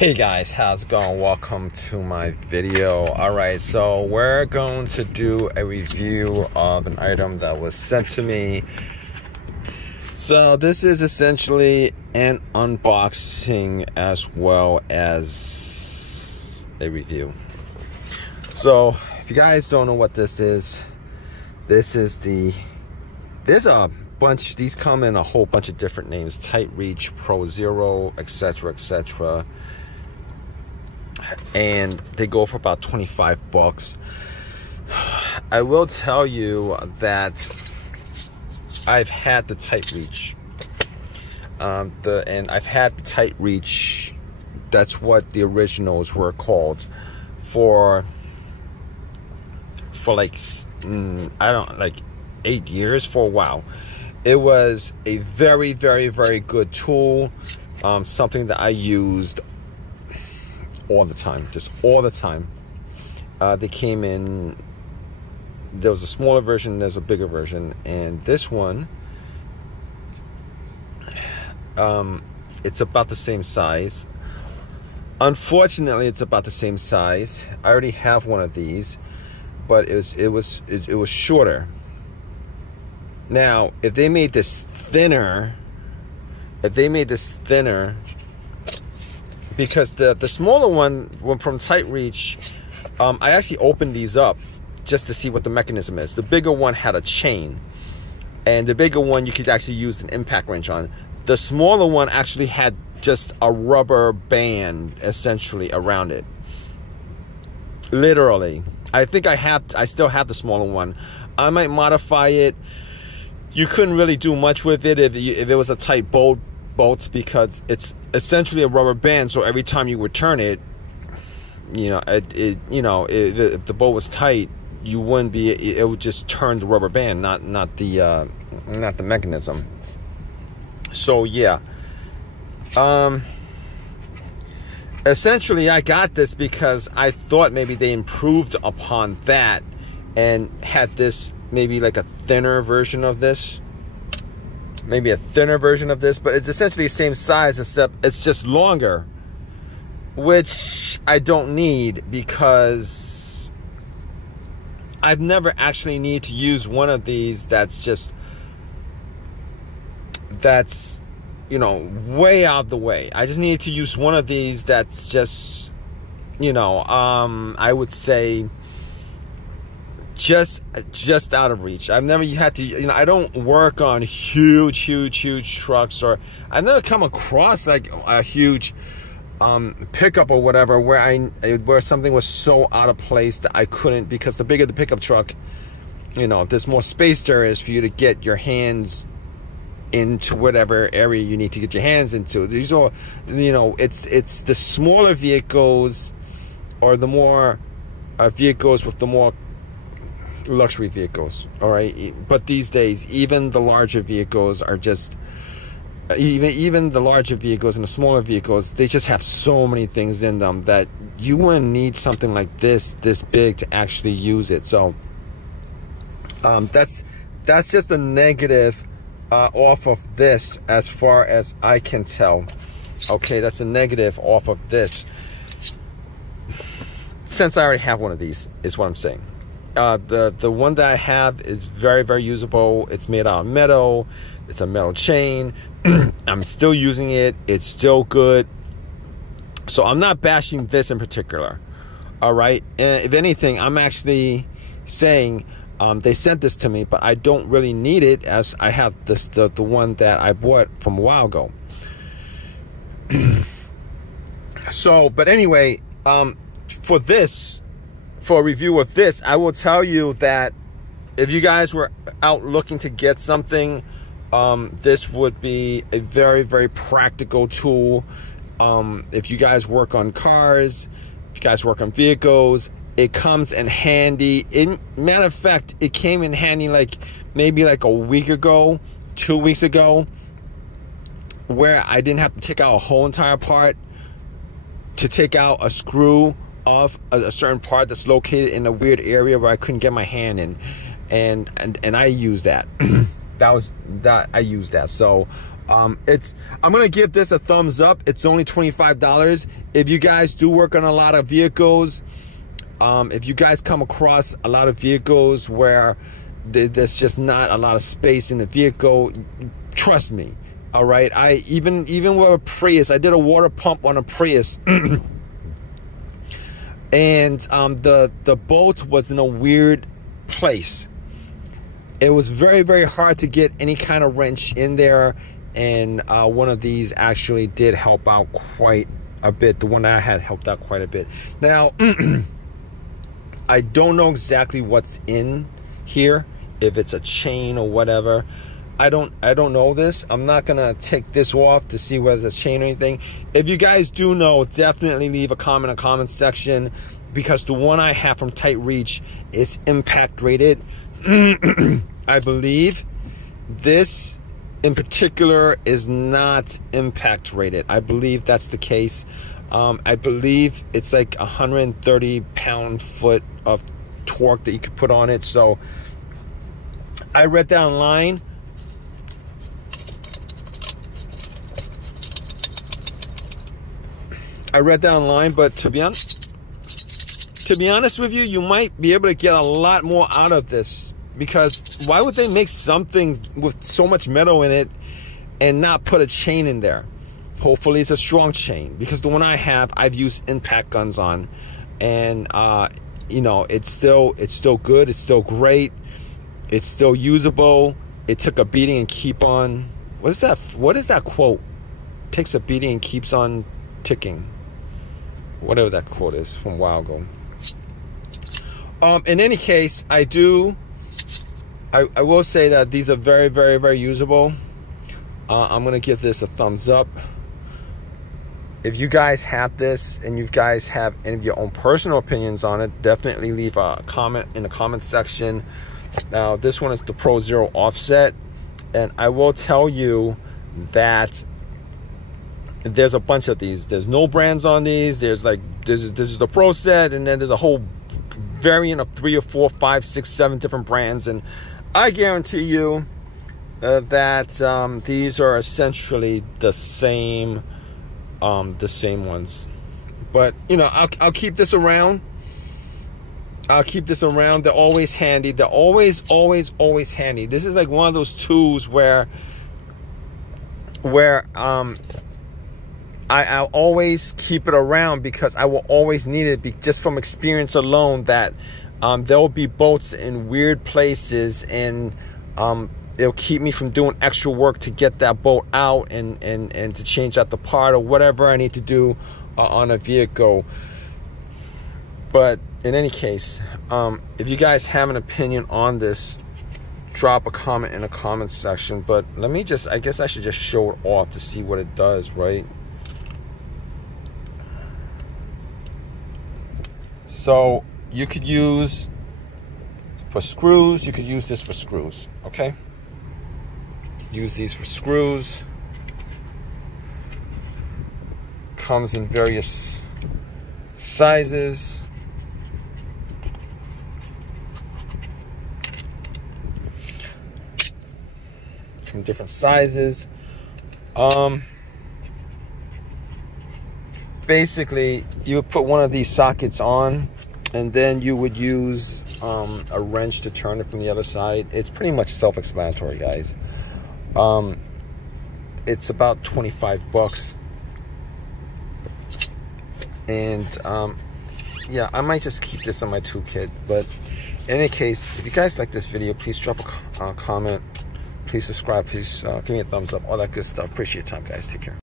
Hey guys, how's it going? Welcome to my video. Alright, so we're going to do a review of an item that was sent to me. So this is essentially an unboxing as well as a review. So if you guys don't know what this is there's a bunch, these come in a whole bunch of different names: Tight Reach, Pro Zero, etc, etc, and they go for about 25 bucks. I will tell you that I've had the Tight Reach, and I've had the Tight Reach, that's what the originals were called, for like I don't like 8 years, for a while. It was a very, very, very good tool, something that I used all the time, just all the time. They came in, there was a smaller version, there's a bigger version, and this one, it's about the same size. Unfortunately, it's about the same size. I already have one of these, but it was shorter. Now, if they made this thinner, because the smaller one from Tight Reach, I actually opened these up just to see what the mechanism is. The bigger one had a chain, and the bigger one you could actually use an impact wrench on. The smaller one actually had just a rubber band essentially around it. Literally. I think I still have the smaller one. I might modify it. You couldn't really do much with it if it was a tight bolt, because it's essentially a rubber band. So every time you would turn it, if the bolt was tight, you wouldn't be. It would just turn the rubber band, not the mechanism. So yeah. Essentially, I got this because I thought maybe they improved upon that and had this, maybe like a thinner version of this. Maybe a thinner version of this, but it's essentially the same size, except it's just longer, which I don't need, because I've never actually needed to use one of these that's way out the way. I just need to use one of these that's just, I would say just out of reach. I've never had to, I don't work on huge trucks, or I've never come across like a huge pickup or whatever where something was so out of place that I couldn't, because the bigger the pickup truck, there's more space there is for you to get your hands into whatever area you need to get your hands into. These are, it's the smaller vehicles, or the more vehicles with the more luxury vehicles, all right? But these days, even the larger vehicles are just, even the larger vehicles and the smaller vehicles, they just have so many things in them that you wouldn't need something like this big to actually use it. So that's just a negative off of this, as far as I can tell. Okay, that's a negative off of this, since I already have one of these, is what I'm saying. The one that I have is very, very usable. It's made out of metal. It's a metal chain. I'm still using it. It's still good. So I'm not bashing this in particular. All right. And if anything, I'm actually saying they sent this to me, but I don't really need it, as I have the one that I bought from a while ago. So, but anyway, for a review of this, I will tell you that if you guys were out looking to get something, this would be a very, very practical tool. If you guys work on cars, if you guys work on vehicles, it comes in handy. Matter of fact, it came in handy maybe like a week ago, 2 weeks ago, where I didn't have to take out a whole entire part to take out a screw of a certain part that's located in a weird area where I couldn't get my hand in, and I used that. I used that. So I'm gonna give this a thumbs up. It's only $25. If you guys do work on a lot of vehicles, if you guys come across a lot of vehicles where there's just not a lot of space in the vehicle, trust me. All right, even with a Prius, I did a water pump on a Prius, and the bolt was in a weird place. It was very, very hard to get any kind of wrench in there, and one of these actually did help out quite a bit. The one I had helped out quite a bit. Now, I don't know exactly what's in here, if it's a chain or whatever. I don't know this. I'm not gonna take this off to see whether it's a chain or anything. If you guys do know, definitely leave a comment in the comment section, because the one I have from Tight Reach is impact rated. I believe this in particular is not impact rated. I believe that's the case. I believe it's like 130 pound-foot of torque that you could put on it. So I read that online. But to be honest with you, you might be able to get a lot more out of this, because why would they make something with so much metal in it and not put a chain in there? Hopefully it's a strong chain, because the one I have, I've used impact guns on, and you know, it's still good, it's still great, it's still usable. It took a beating and keep on. What is that quote? Takes a beating and keeps on ticking. Whatever that quote is from a while ago. In any case, I will say that these are very, very, very usable. I'm gonna give this a thumbs up. If you guys have this and you guys have any of your own personal opinions on it, definitely leave a comment in the comment section. Now, this one is the Pro Zero offset, and I will tell you that there's a bunch of these. There's no brands on these. This is the Pro set, and then there's a whole variant of 3 or 4, 5, 6, 7 different brands, and I guarantee you that these are essentially the same ones. But you know, I'll keep this around. I'll keep this around. They're always handy. They're always handy. This is like one of those tools where I'll always keep it around, because I will always need it, just from experience alone, that there will be bolts in weird places, and it'll keep me from doing extra work to get that bolt out and to change out the part or whatever I need to do on a vehicle. But in any case, if you guys have an opinion on this, drop a comment in the comment section. But let me just, I guess I should just show it off to see what it does, right? So you could use for screws, you could use this for screws, okay? Use these for screws. Comes in various sizes. From different sizes. Basically, you would put one of these sockets on, and then you would use a wrench to turn it from the other side. It's pretty much self-explanatory, guys. It's about 25 bucks. And yeah, I might just keep this on my toolkit. But in any case, if you guys like this video, please drop a comment. Please subscribe. Please give me a thumbs up. All that good stuff. Appreciate your time, guys. Take care.